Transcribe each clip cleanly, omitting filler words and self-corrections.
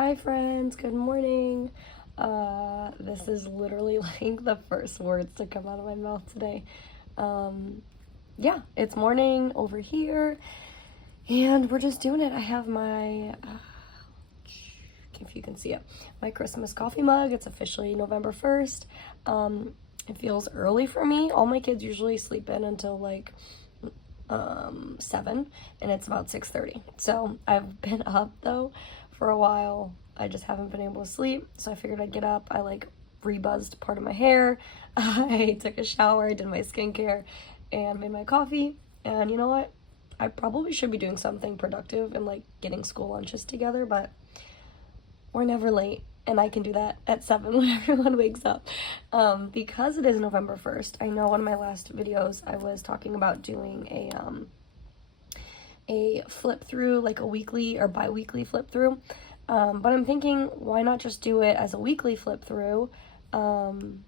Hi friends, good morning. This is literally like the first words to come out of my mouth today. Yeah, it's morning over here and we're just doing it. I have my, if you can see it, my Christmas coffee mug. It's officially November 1st. It feels early for me. All my kids usually sleep in until like 7 and it's about 6:30. So I've been up though for a while. I just haven't been able to sleep, so I figured I'd get up. I like rebuzzed part of my hair. I took a shower, I did my skincare and made my coffee. And you know what? I probably should be doing something productive and like getting school lunches together, but we're never late. And I can do that at 7 when everyone wakes up. Because it is November 1st, I know one of my last videos I was talking about doing a flip through, like a weekly or bi-weekly flip through. But I'm thinking, why not just do it as a weekly flip through? And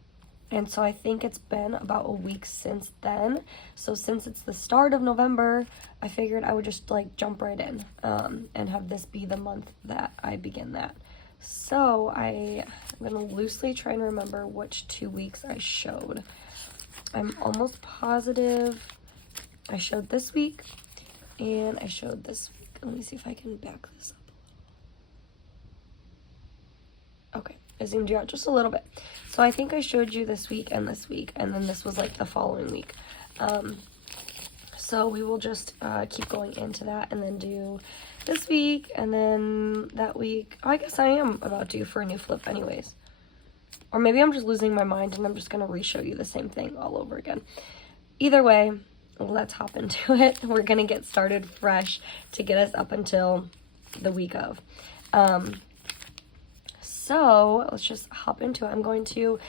so I think it's been about a week since then. So since it's the start of November, I figured I would just like jump right in and have this be the month that I begin that. So I'm gonna loosely try and remember which 2 weeks I showed. I'm almost positive I showed this week and I showed this week. Let me see if I can back this up a little. Okay, I zoomed you out just a little bit. So I think I showed you this week, and then this was like the following week. So we will just keep going into that and then do this week and then that week. Oh, I guess I am about due for a new flip anyways. Or maybe I'm just losing my mind and I'm just going to re-show you the same thing all over again. Either way, let's hop into it. We're going to get started fresh to get us up until the week of. So let's just hop into it. I'm going to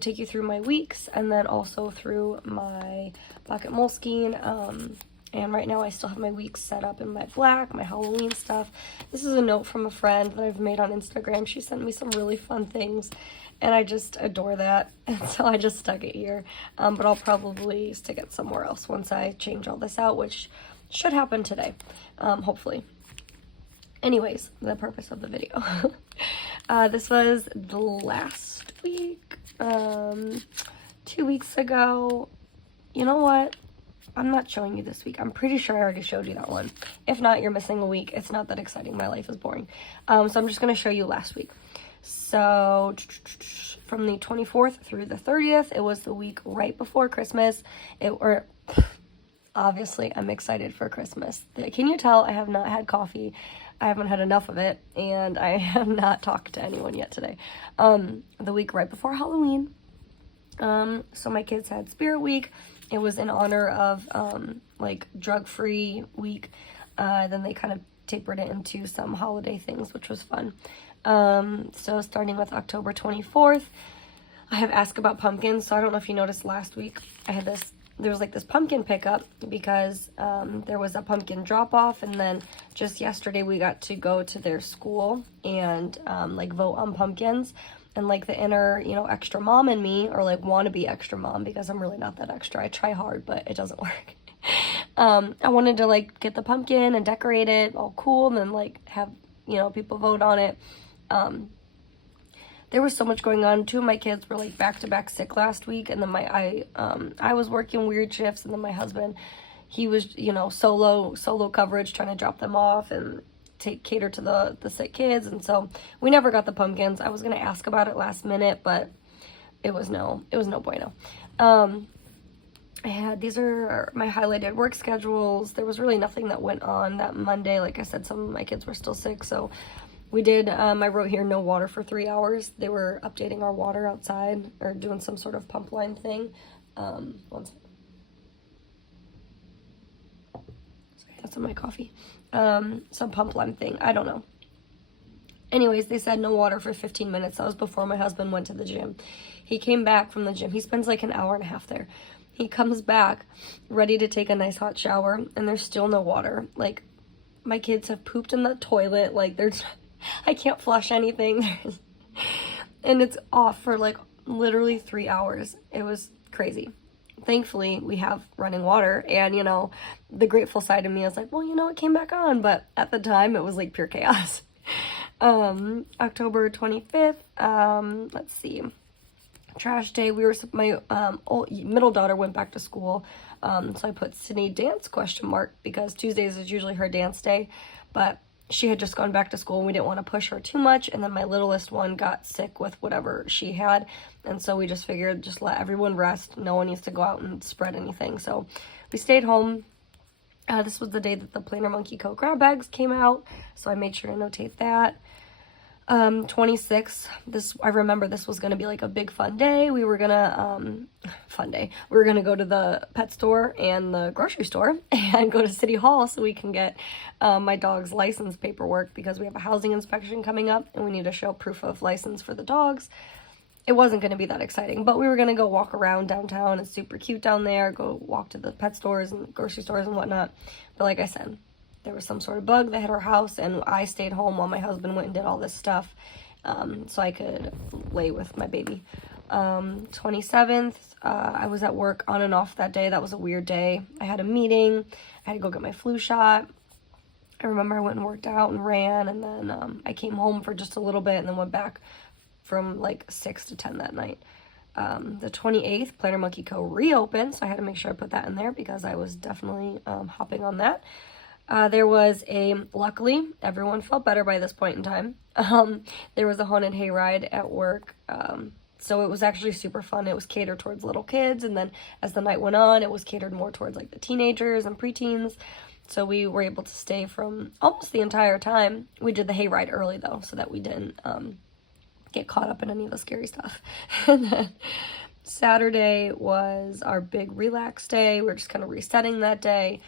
take you through my weeks and then also through my pocket Moleskine. And right now I still have my weeks set up in my black, my Halloween stuff. This is a note from a friend that I've made on Instagram. She sent me some really fun things and I just adore that. And so I just stuck it here. But I'll probably stick it somewhere else once I change all this out, which should happen today, hopefully. Anyways, the purpose of the video. This was the last week, 2 weeks ago. You know what? I'm not showing you this week. I'm pretty sure I already showed you that one. If not, you're missing a week. It's not that exciting. My life is boring. So I'm just going to show you last week. So from the 24th through the 30th, it was the week right before Christmas. Obviously, I'm excited for Christmas. Can you tell I have not had coffee? I haven't had enough of it, and I have not talked to anyone yet today. The week right before Halloween. So my kids had Spirit Week. It was in honor of like drug-free week. Then they kind of tapered it into some holiday things, which was fun. So starting with October 24th, I have Ask About Pumpkins. So I don't know if you noticed last week, there was like this pumpkin pickup because there was a pumpkin drop-off, and then just yesterday we got to go to their school and like vote on pumpkins. And like the inner, extra mom in me, or like wannabe extra mom, because I'm really not that extra. I try hard, but it doesn't work. I wanted to like get the pumpkin and decorate it all cool and then like have, people vote on it. There was so much going on. 2 of my kids were like back-to-back sick last week, and then I was working weird shifts, and then my husband, he was, solo coverage, trying to drop them off and cater to the sick kids, and so we never got the pumpkins. I was gonna ask about it last minute, but it was no bueno. These are my highlighted work schedules. There was really nothing that went on that Monday. Like I said, some of my kids were still sick, so we did, I wrote here no water for 3 hours. They were updating our water outside, or doing some sort of pump line thing. One second. Sorry, that's in my coffee. Some pump line thing. I don't know. Anyways, they said no water for 15 minutes. That was before my husband went to the gym. He came back from the gym. He spends like an hour and a half there. He comes back ready to take a nice hot shower, and there's still no water. Like, my kids have pooped in the toilet. Like, I can't flush anything. And it's off for like literally 3 hours. It was crazy. Thankfully, we have running water, and, the grateful side of me is like, well, it came back on, but at the time, it was like pure chaos. October 25th, let's see, trash day. My middle daughter went back to school, so I put Sydney dance ? Because Tuesdays is usually her dance day, but she had just gone back to school and we didn't want to push her too much, and then my littlest one got sick with whatever she had, and so we just figured just let everyone rest. No one needs to go out and spread anything, so we stayed home. This was the day that the Planner Monkey Co. grab bags came out, so I made sure to notate that. 26, I remember this was going to be like a big fun day. We were going to, we were going to go to the pet store and the grocery store and go to City Hall so we can get, my dog's license paperwork, because we have a housing inspection coming up and we need to show proof of license for the dogs. It wasn't going to be that exciting, but we were going to go walk around downtown. It's super cute down there, go walk to the pet stores and grocery stores and whatnot. But like I said, there was some sort of bug that hit our house, and I stayed home while my husband went and did all this stuff, so I could lay with my baby. 27th, I was at work on and off that day. That was a weird day. I had a meeting. I had to go get my flu shot. I remember I went and worked out and ran, and then I came home for just a little bit and then went back from like 6 to 10 that night. The 28th, Planner Monkey Co. reopened, so I had to make sure I put that in there because I was definitely hopping on that. There was luckily, everyone felt better by this point in time. There was a haunted hayride at work, so it was actually super fun. It was catered towards little kids, and then as the night went on, it was catered more towards like the teenagers and preteens. So we were able to stay from almost the entire time. We did the hayride early though, so that we didn't get caught up in any of the scary stuff. And then Saturday was our big relax day. We're just kind of resetting that day.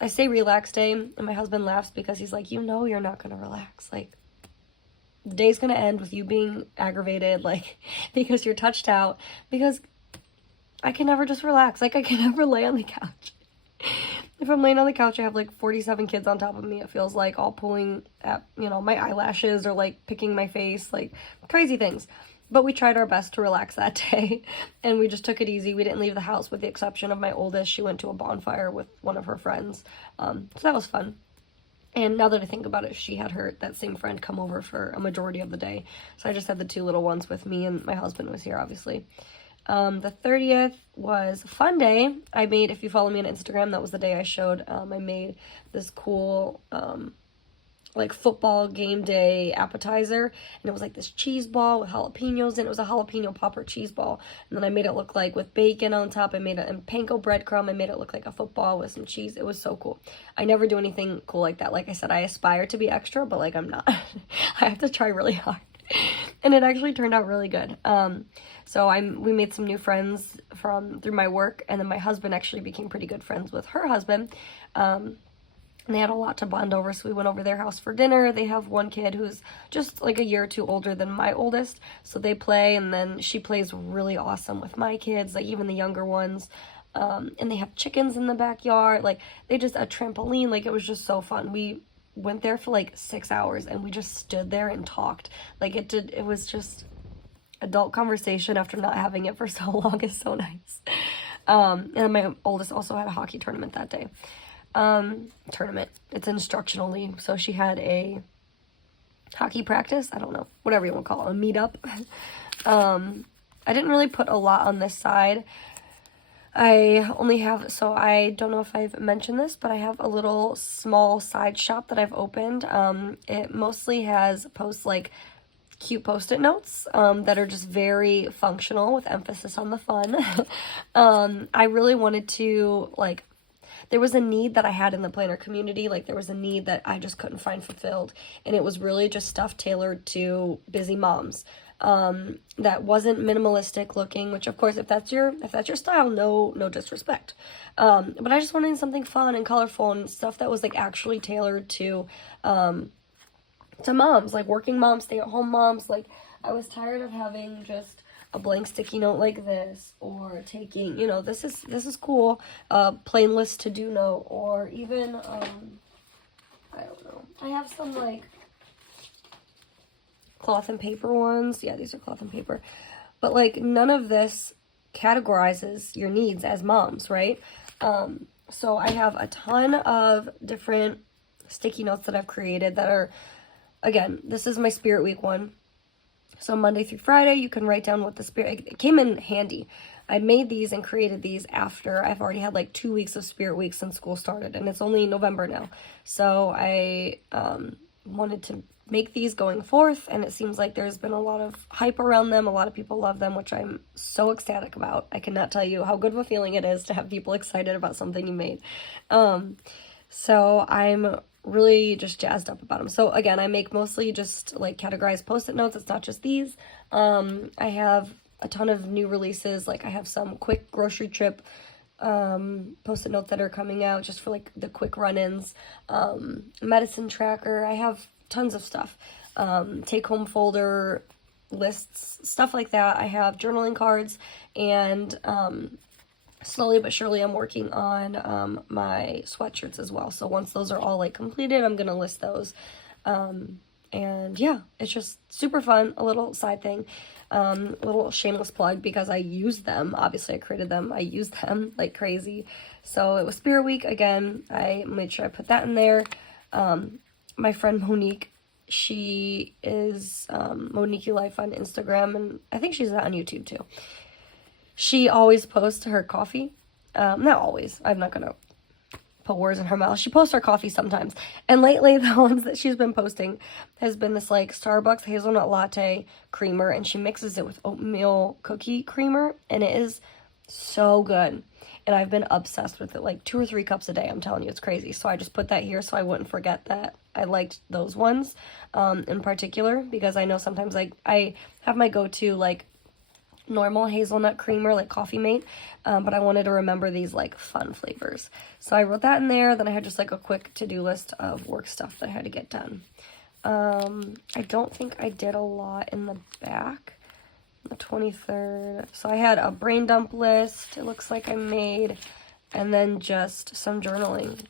I say relax day, and my husband laughs because he's like, you know you're not going to relax. Like, the day's going to end with you being aggravated, like, because you're touched out. Because I can never just relax. Like, I can never lay on the couch. If I'm laying on the couch, I have, like, 47 kids on top of me. It feels like all pulling at, my eyelashes or, like, picking my face. Like, crazy things. But we tried our best to relax that day, and we just took it easy. We didn't leave the house with the exception of my oldest. She went to a bonfire with one of her friends, so that was fun. And now that I think about it, she had that same friend come over for a majority of the day, so I just had the two little ones with me, and my husband was here, obviously. The 30th was a fun day. I made, if you follow me on Instagram, that was the day I showed, I made this cool, like football game day appetizer, and it was like this cheese ball with jalapenos, and it was a jalapeno popper cheese ball, and then I made it look like with bacon on top. I made it in panko breadcrumb. I made it look like a football with some cheese. It was so cool. I never do anything cool like that. Like I said, I aspire to be extra, but like I'm not. I have to try really hard, and it actually turned out really good. So we made some new friends through my work, and then my husband actually became pretty good friends with her husband. And they had a lot to bond over, so we went over their house for dinner. They have one kid who's just like a year or two older than my oldest, so they play, and then she plays really awesome with my kids, like even the younger ones. And they have chickens in the backyard, like a trampoline, like it was just so fun. We went there for like 6 hours, and we just stood there and talked. Like it was just adult conversation after not having it for so long is so nice. And my oldest also had a hockey tournament that day. It's instructionally, so she had a hockey practice, I don't know, whatever you want to call it, a meetup. I didn't really put a lot on this side. I only have, so I don't know if I've mentioned this, but I have a little small side shop that I've opened. It mostly has like cute post-it notes that are just very functional with emphasis on the fun. I really wanted to, like, there was a need that I had in the planner community. Like, there was a need that I just couldn't find fulfilled, and it was really just stuff tailored to busy moms. That wasn't minimalistic looking, which of course, if that's your style, no disrespect. But I just wanted something fun and colorful and stuff that was like actually tailored to moms, like working moms, stay-at-home moms. Like, I was tired of having just a blank sticky note like this, or taking, this is cool, plain list to do note, or even, I don't know, I have some like cloth and paper ones. Yeah, these are cloth and paper, but like none of this categorizes your needs as moms, right? So I have a ton of different sticky notes that I've created that are again, this is my Spirit Week one. So Monday through Friday, you can write down what the spirit, it came in handy. I made these and created these after I've already had like 2 weeks of Spirit Week since school started, and it's only November now. So I wanted to make these going forth, and it seems like there's been a lot of hype around them. A lot of people love them, which I'm so ecstatic about. I cannot tell you how good of a feeling it is to have people excited about something you made. So I'm really just jazzed up about them. So again, I make mostly just like categorized post-it notes. It's not just these. I have a ton of new releases. Like I have some quick grocery trip post-it notes that are coming out just for like the quick run-ins. Medicine tracker. I have tons of stuff. Take-home folder lists, stuff like that. I have journaling cards, and slowly but surely I'm working on my sweatshirts as well. So once those are all like completed, I'm gonna list those. And yeah, it's just super fun, a little side thing, a little shameless plug because I use them. Obviously I created them, I use them like crazy. So it was Spirit Week again. I made sure I put that in there. My friend Monique, she is Monique Life on Instagram, and I think she's on YouTube too. She always posts her coffee. Not always. I'm not going to put words in her mouth. She posts her coffee sometimes. And lately, the ones that she's been posting has been this, like, Starbucks hazelnut latte creamer. And she mixes it with oatmeal cookie creamer. And it is so good. And I've been obsessed with it, like 2 or 3 cups a day. I'm telling you, it's crazy. So I just put that here so I wouldn't forget that I liked those ones in particular. Because I know sometimes, like, I have my go-to, like, normal hazelnut creamer, like Coffee Mate, but I wanted to remember these like fun flavors. So I wrote that in there. Then I had just like a quick to-do list of work stuff that I had to get done. I don't think I did a lot in the back, the 23rd. So I had a brain dump list, it looks like I made, and then just some journaling.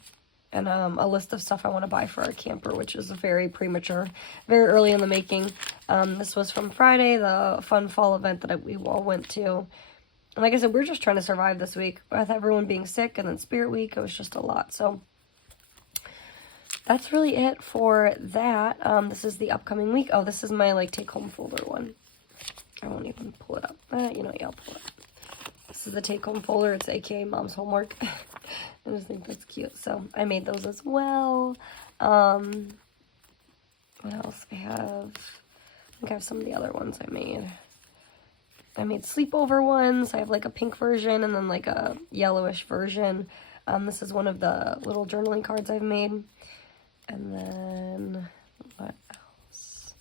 And a list of stuff I want to buy for our camper, which is very premature, very early in the making. This was from Friday, the fun fall event that we all went to. And like I said, we're just trying to survive this week. With everyone being sick and then Spirit Week, it was just a lot. So that's really it for that. This is the upcoming week. Oh, this is my like take-home folder one. I won't even pull it up. You know, yeah, I'll pull it up. This is the take-home folder. It's aka Mom's Homework. I just think that's cute. So I made those as well. What else I have? I think I have some of the other ones I made. I made sleepover ones. I have like a pink version and then like a yellowish version. This is one of the little journaling cards I've made. And then what else?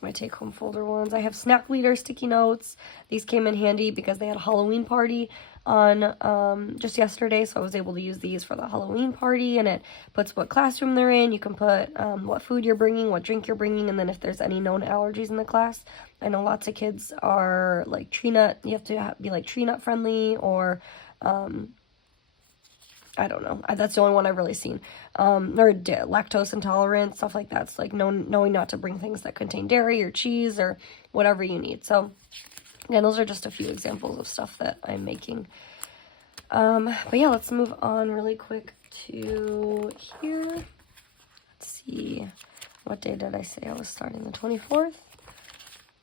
My take-home folder ones. I have snack leader sticky notes. These came in handy because they had a Halloween party on just yesterday, so I was able to use these for the Halloween party, and it puts what classroom they're in. You can put what food you're bringing, what drink you're bringing, and then if there's any known allergies in the class. I know lots of kids are like tree nut. You have to be like tree nut friendly, or I don't know. That's the only one I've really seen. Or lactose intolerant, stuff like that. It's like knowing not to bring things that contain dairy or cheese or whatever you need. So, again, those are just a few examples of stuff that I'm making. But yeah, let's move on really quick to here. Let's see. What day did I say I was starting? The 24th?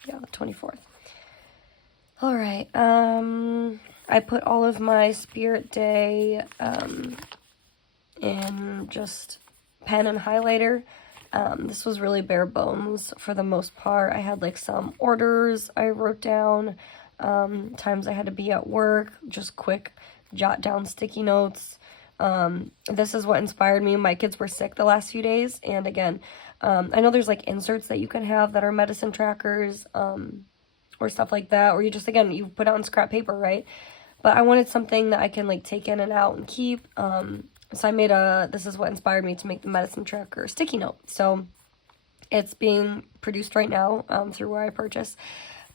Yeah, the 24th. All right. I put all of my Spirit Day in just pen and highlighter. This was really bare bones for the most part. I had like some orders I wrote down, times I had to be at work, just quick jot down sticky notes. This is what inspired me. My kids were sick the last few days, and again, I know there's like inserts that you can have that are medicine trackers, or stuff like that, or you just, again, you put it on scrap paper, right? But I wanted something that I can like take in and out and keep. So I made this is what inspired me to make the medicine tracker sticky note. So it's being produced right now through where I purchase.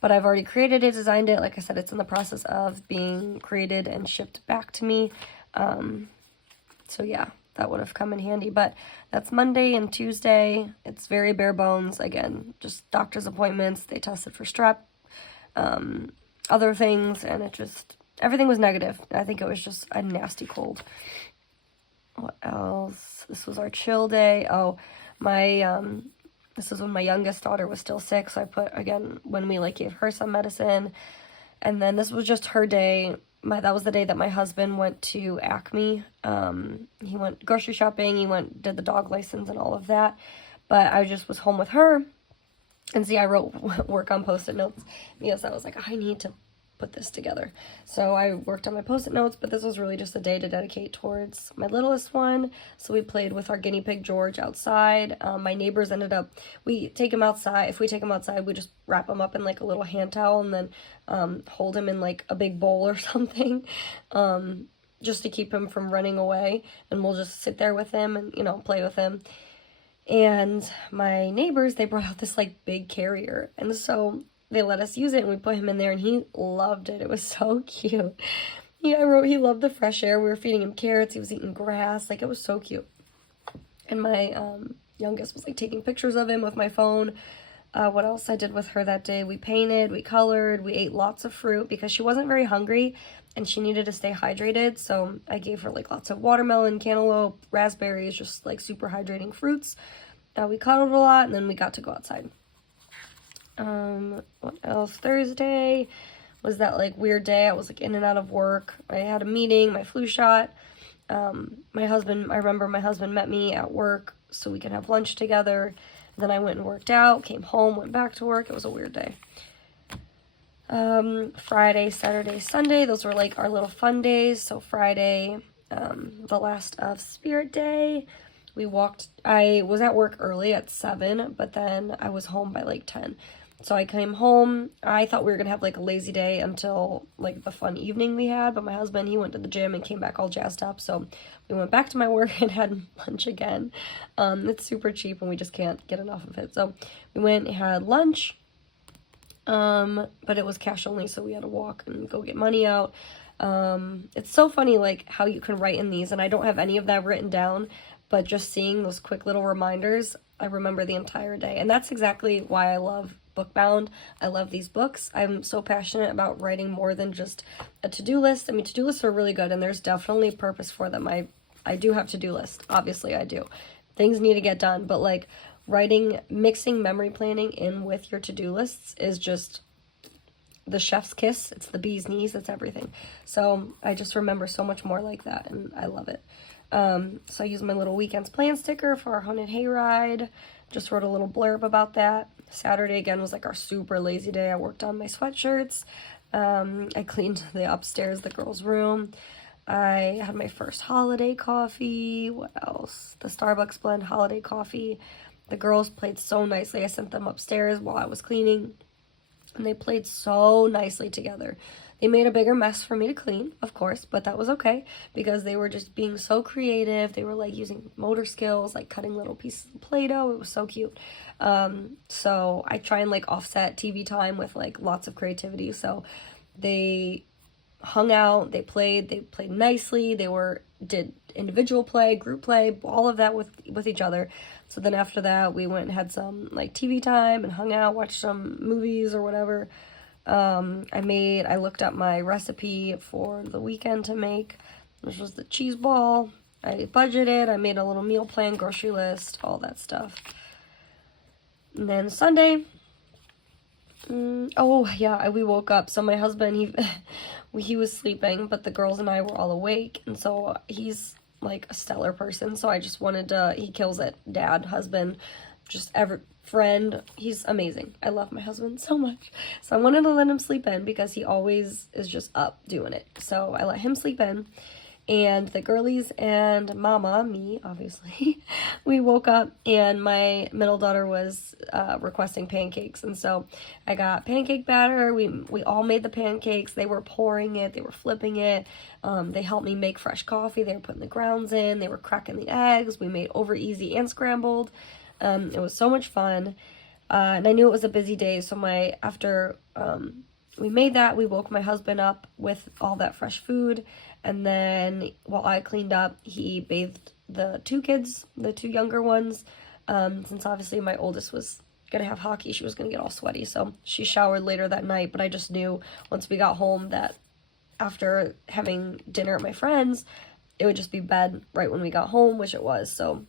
But I've already created it, designed it. Like I said, it's in the process of being created and shipped back to me. So yeah, that would have come in handy. But that's Monday and Tuesday. It's very bare bones. Again, just doctor's appointments. They tested for strep, other things, and it just... everything was negative. I think it was just a nasty cold. What else? This was our chill day. Oh, my, this was when my youngest daughter was still sick, so I put, again, when we, like, gave her some medicine. And then this was just her day. That was the day that my husband went to Acme. He went grocery shopping, did the dog license and all of that. But I just was home with her. And see, I wrote work on Post-it notes because I was like, I need to put this together. So I worked on my Post-it notes, but this was really just a day to dedicate towards my littlest one. So we played with our guinea pig George outside. My neighbors ended up, we take him outside. If we take him outside, we just wrap him up in like a little hand towel and then hold him in like a big bowl or something, just to keep him from running away. And we'll just sit there with him and, you know, play with him. And my neighbors, they brought out this like big carrier, and so they let us use it, and we put him in there, and he loved it. It was so cute. Yeah, I wrote he loved the fresh air. We were feeding him carrots. He was eating grass. Like, it was so cute. And my youngest was like taking pictures of him with my phone. What else I did with her that day? We painted, we colored, we ate lots of fruit because she wasn't very hungry and she needed to stay hydrated. So I gave her like lots of watermelon, cantaloupe, raspberries, just like super hydrating fruits. We cuddled a lot, and then we got to go outside. What else? Thursday was that like weird day. I was like in and out of work. I had a meeting, my flu shot. I remember my husband met me at work so we could have lunch together. Then I went and worked out, came home, went back to work. It was a weird day. Friday, Saturday, Sunday, those were like our little fun days. So Friday, the last of Spirit Day, I was at work early at 7, but then I was home by like 10. So I came home. I thought we were going to have like a lazy day until like the fun evening we had, but my husband, he went to the gym and came back all jazzed up. So we went back to my work and had lunch again. It's super cheap and we just can't get enough of it. So we went and had lunch, but it was cash only, so we had to walk and go get money out. It's so funny like how you can write in these, and I don't have any of that written down, but just seeing those quick little reminders, I remember the entire day. And that's exactly why I love Bookbound. I love these books. I'm so passionate about writing more than just a to-do list. I mean, to-do lists are really good, and there's definitely a purpose for them. I do have to-do lists. Obviously, I do. Things need to get done, but like mixing memory planning in with your to-do lists is just the chef's kiss. It's the bee's knees. It's everything. So I just remember so much more like that, and I love it. So I used my little weekends plan sticker for our haunted hayride. Just wrote a little blurb about that. Saturday again was like our super lazy day. I worked on my sweatshirts. I cleaned the upstairs, the girls' room. I had my first holiday coffee. What else? The Starbucks blend holiday coffee. The girls played so nicely. I sent them upstairs while I was cleaning, and they played so nicely together. They made a bigger mess for me to clean, of course, but that was okay because they were just being so creative. They were like using motor skills, like cutting little pieces of Play-Doh. It was so cute. So I try and like offset TV time with like lots of creativity. So they hung out, they played nicely. Did individual play, group play, all of that with each other. So then after that, we went and had some like TV time and hung out, watched some movies or whatever. I looked up my recipe for the weekend to make, which was the cheese ball. I budgeted, I made a little meal plan, grocery list, all that stuff. And then Sunday, we woke up. So my husband, he was sleeping, but the girls and I were all awake. And so he's like a stellar person. So I just he kills it. Dad, husband, just friend. He's amazing. I love my husband so much. So I wanted to let him sleep in because he always is just up doing it. So I let him sleep in. And the girlies and mama, me, obviously, we woke up and my middle daughter was requesting pancakes. And so I got pancake batter. We all made the pancakes. They were pouring it. They were flipping it. They helped me make fresh coffee. They were putting the grounds in. They were cracking the eggs. We made over easy and scrambled. It was so much fun. And I knew it was a busy day. So after we made that, we woke my husband up with all that fresh food. And then while I cleaned up, he bathed the two kids, the two younger ones, since obviously my oldest was going to have hockey. She was going to get all sweaty, so she showered later that night. But I just knew once we got home that after having dinner at my friend's, it would just be bed right when we got home, which it was. So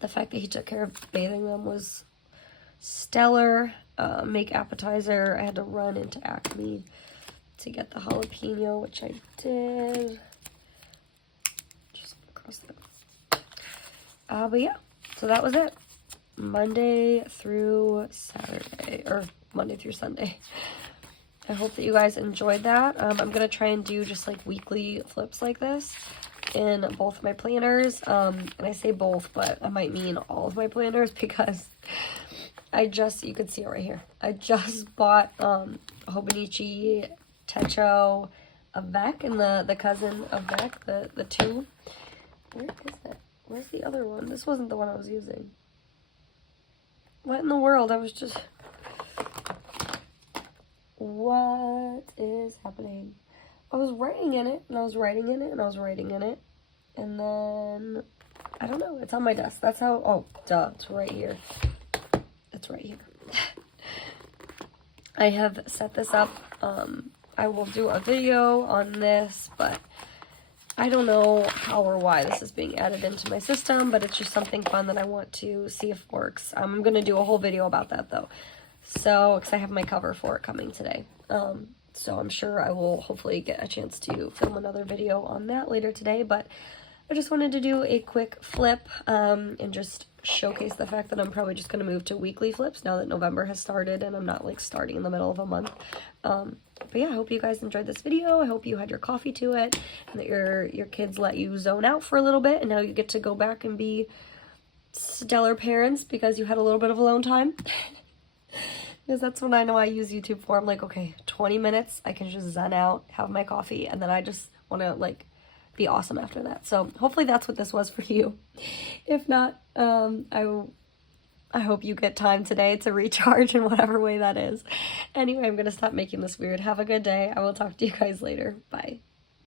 the fact that he took care of bathing them was stellar. Make appetizer. I had to run into Acme to get the jalapeno, which I did. Just across that. But yeah, so that was it. Monday through Saturday, or Monday through Sunday. I hope that you guys enjoyed that. I'm going to try and do just like weekly flips like this in both of my planners. And I say both, but I might mean all of my planners because you can see it right here. I just bought Hobonichi, Techo, Avec, and the cousin Avec, the two. Where is that? Where's the other one? This wasn't the one I was using. What in the world? What is happening? I was writing in it, and I was writing in it, and I was writing in it. And then, I don't know, it's on my desk. That's how, oh, duh, it's right here. It's right here. I have set this up. I will do a video on this, but I don't know how or why this is being added into my system, but it's just something fun that I want to see if works. I'm going to do a whole video about that, though. So, because I have my cover for it coming today. So I'm sure I will hopefully get a chance to film another video on that later today, but I just wanted to do a quick flip and just showcase the fact that I'm probably just going to move to weekly flips now that November has started and I'm not like starting in the middle of a month. But yeah, I hope you guys enjoyed this video. I hope you had your coffee to it and that your kids let you zone out for a little bit and now you get to go back and be stellar parents because you had a little bit of alone time. Because that's what I know I use YouTube for. I'm like, okay, 20 minutes, I can just zen out, have my coffee, and then I just want to like be awesome after that. So hopefully that's what this was for you. If not, I hope you get time today to recharge in whatever way that is. Anyway, I'm going to stop making this weird. Have a good day. I will talk to you guys later. Bye.